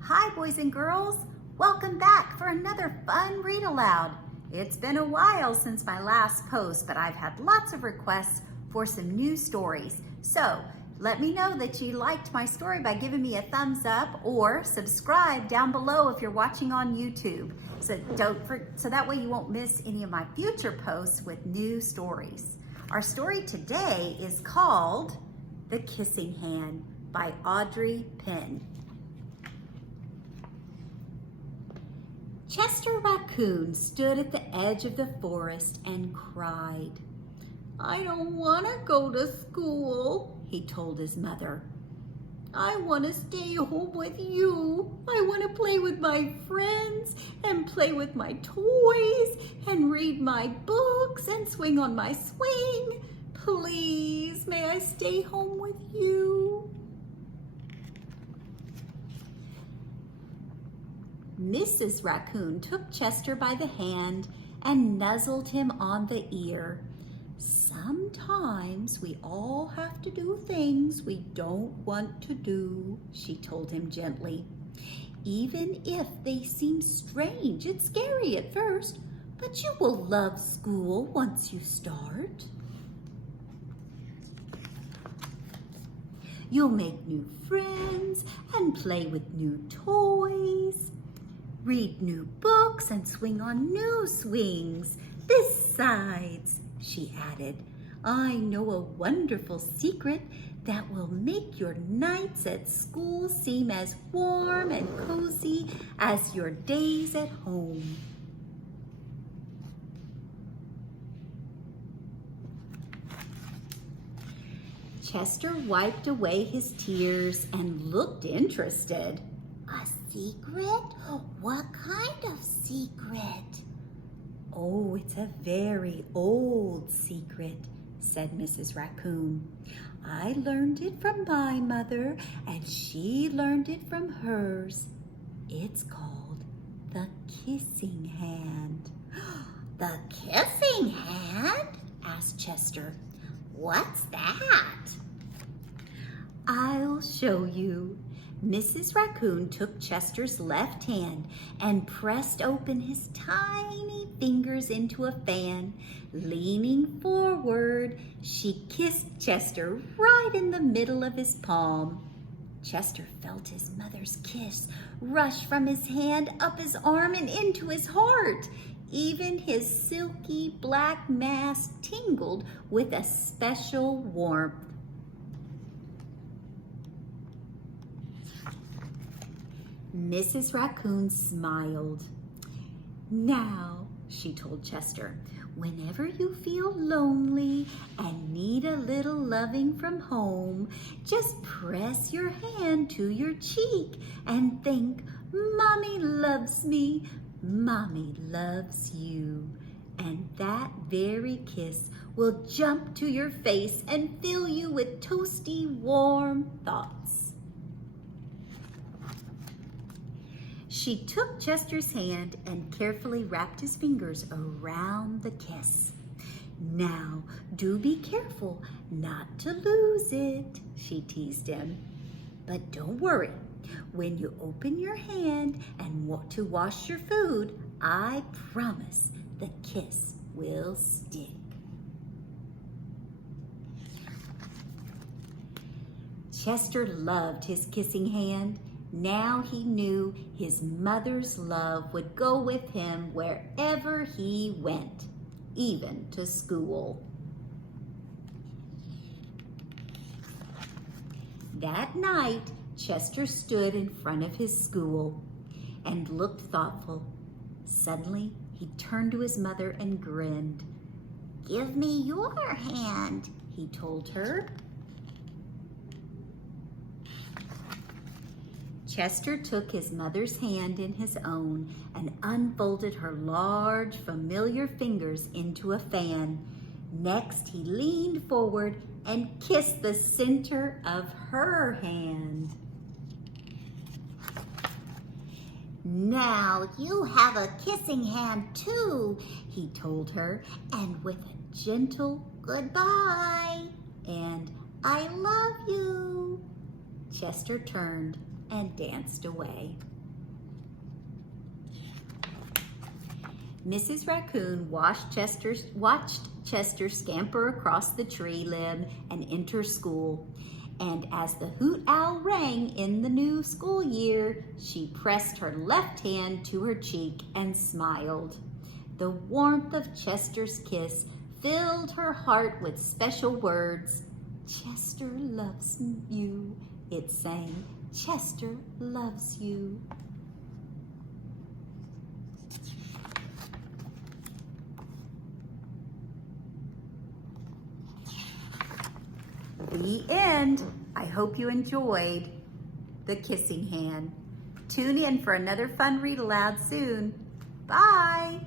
Hi, boys and girls. Welcome back for another fun read aloud. It's been a while since my last post, but I've had lots of requests for some new stories. So let me know that you liked my story by giving me a thumbs up or subscribe down below if you're watching on YouTube. So that way you won't miss any of my future posts with new stories. Our story today is called The Kissing Hand by Audrey Penn. Chester Raccoon stood at the edge of the forest and cried. "I don't want to go to school," he told his mother. "I want to stay home with you. I want to play with my friends and play with my toys and read my books and swing on my swing. Please, may I stay home with you?" Mrs. Raccoon took Chester by the hand and nuzzled him on the ear. "Sometimes we all have to do things we don't want to do," she told him gently. "Even if they seem strange and scary at first, but you will love school once you start. You'll make new friends and play with new toys, read new books and swing on new swings. Besides," she added, "I know a wonderful secret that will make your nights at school seem as warm and cozy as your days at home." Chester wiped away his tears and looked interested. "A secret? What kind of secret?" "Oh, it's a very old secret," said Mrs. Raccoon. "I learned it from my mother, and she learned it from hers. It's called the kissing hand." "The kissing hand?" asked Chester. "What's that?" "I'll show you." Mrs. Raccoon took Chester's left hand and pressed open his tiny fingers into a fan. Leaning forward, she kissed Chester right in the middle of his palm. Chester felt his mother's kiss rush from his hand up his arm and into his heart. Even his silky black mask tingled with a special warmth. Mrs. Raccoon smiled. "Now," she told Chester, "whenever you feel lonely and need a little loving from home, just press your hand to your cheek and think, 'Mommy loves me, Mommy loves you.' And that very kiss will jump to your face and fill you with toasty, warm thoughts." She took Chester's hand and carefully wrapped his fingers around the kiss. "Now, do be careful not to lose it," she teased him. "But don't worry. When you open your hand and want to wash your food, I promise the kiss will stick." Chester loved his kissing hand. Now he knew his mother's love would go with him wherever he went, even to school. That night, Chester stood in front of his school and looked thoughtful. Suddenly, he turned to his mother and grinned. "Give me your hand," he told her. Chester took his mother's hand in his own and unfolded her large, familiar fingers into a fan. Next, he leaned forward and kissed the center of her hand. "Now you have a kissing hand too," he told her, and with a gentle goodbye and "I love you," Chester turned and danced away. Mrs. Raccoon watched Chester scamper across the tree limb and enter school. And as the hoot owl rang in the new school year, she pressed her left hand to her cheek and smiled. The warmth of Chester's kiss filled her heart with special words. Chester loves you, it sang. Chester loves you. The end. I hope you enjoyed The Kissing Hand. Tune in for another fun read aloud soon. Bye.